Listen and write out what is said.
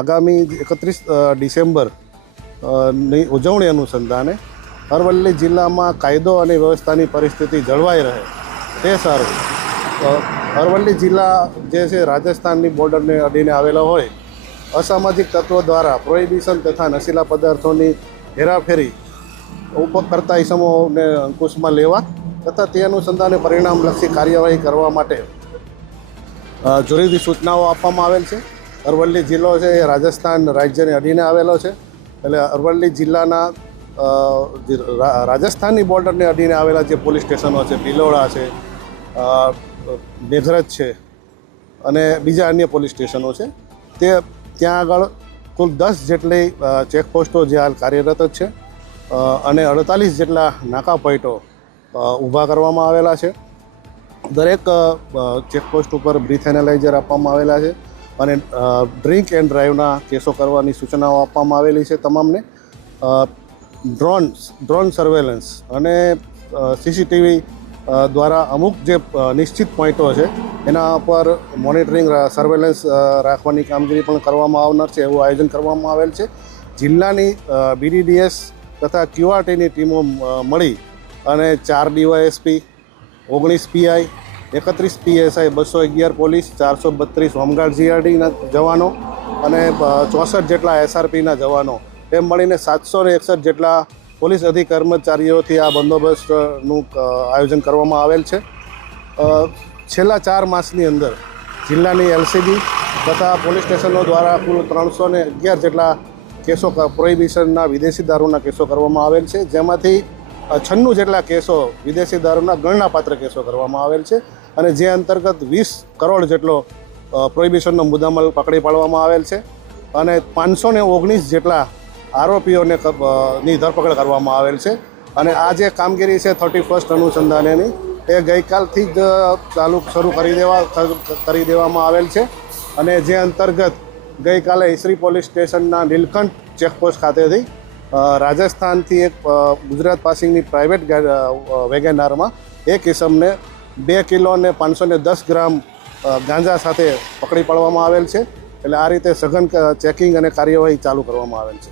આગામી 31 ડિસેમ્બર ની ઉજવણી અનુસંધાને અરવલ્લી જિલ્લામાં કાયદો અને વ્યવસ્થાની પરિસ્થિતિ જળવાઈ રહે તે સારું. અરવલ્લી જિલ્લા જે છે રાજસ્થાનની બોર્ડરને અડીને આવેલો હોય, અસામાજિક તત્વો દ્વારા પ્રોહિબિશન તથા નશીલા પદાર્થોની હેરાફેરી કરતા ઇસમોને અંકુશમાં લેવા તથા તે અનુસંધાને પરિણામલક્ષી કાર્યવાહી કરવા માટે જરૂરી સૂચનાઓ આપવામાં આવેલ છે. અરવલ્લી જિલ્લો છે એ રાજસ્થાન રાજ્યને અડીને આવેલો છે, એટલે અરવલ્લી જિલ્લાના રાજસ્થાનની બોર્ડરને અડીને આવેલા જે પોલીસ સ્ટેશનો છે, ભિલોડા છે, મેઘરજ છે અને બીજા અન્ય પોલીસ સ્ટેશનો છે, તે ત્યાં આગળ કુલ 10 જેટલી ચેકપોસ્ટો જે હાલ કાર્યરત જ છે અને 48 જેટલા નાકા પોઈન્ટો ઊભા કરવામાં આવેલા છે. દરેક ચેકપોસ્ટ ઉપર બ્રીથ એનાલાઇઝર આપવામાં આવેલા છે અને ડ્રિંક એન્ડ ડ્રાઈવના કેસો કરવાની સૂચનાઓ આપવામાં આવેલી છે તમામને. ડ્રોન સર્વેલન્સ અને સીસીટીવી દ્વારા અમુક જે નિશ્ચિત પોઈન્ટો છે એના પર મોનિટરિંગ સર્વેલન્સ રાખવાની કામગીરી પણ કરવામાં આવનાર છે, એવું આયોજન કરવામાં આવેલ છે. જિલ્લાની BDDS તથા QRTની ટીમો મળી અને 4 DYSP, 19 PI, 31 PSI, 211 police, 432 home guard GRDના જવાનો અને 64 જેટલા SRPના જવાનો એમ મળીને 761 જેટલા પોલીસ કર્મચારીઓથી આ બંદોબસ્તનું આયોજન કરવામાં આવેલ છે. છેલ્લા 4 માસની અંદર જિલ્લાની LCB તથા પોલીસ સ્ટેશનો દ્વારા કુલ 311 જેટલા કેસો પ્રોહિબિશનના વિદેશી દારૂના કેસો કરવામાં આવેલ છે, જેમાંથી 96 જેટલા કેસો વિદેશી દારૂના ગણનાપાત્ર કેસો કરવામાં આવેલ છે અને જે અંતર્ગત 20 કરોડ જેટલો પ્રોહિબિશનનો મુદ્દામાલ પકડી પાડવામાં આવેલ છે અને 519 જેટલા આરોપીઓની ધરપકડ કરવામાં આવેલ છે. અને આ જે કામગીરી છે 31 અનુસંધાનેની એ ગઈકાલથી જ શરૂ કરી દેવામાં આવેલ છે અને જે અંતર્ગત ગઈકાલે ઈસરી પોલીસ સ્ટેશનના નીલકંઠ ચેકપોસ્ટ ખાતેથી રાજસ્થાનથી એક ગુજરાત પાસિંગની પ્રાઇવેટ વેગેનારમાં એક ઇસમને 2 કિલો અને 510 ગ્રામ ગાંજા સાથે પકડી પાડવામાં આવેલ છે. એટલે આ રીતે સઘન ચેકિંગ અને કાર્યવાહી ચાલુ કરવામાં આવેલ છે.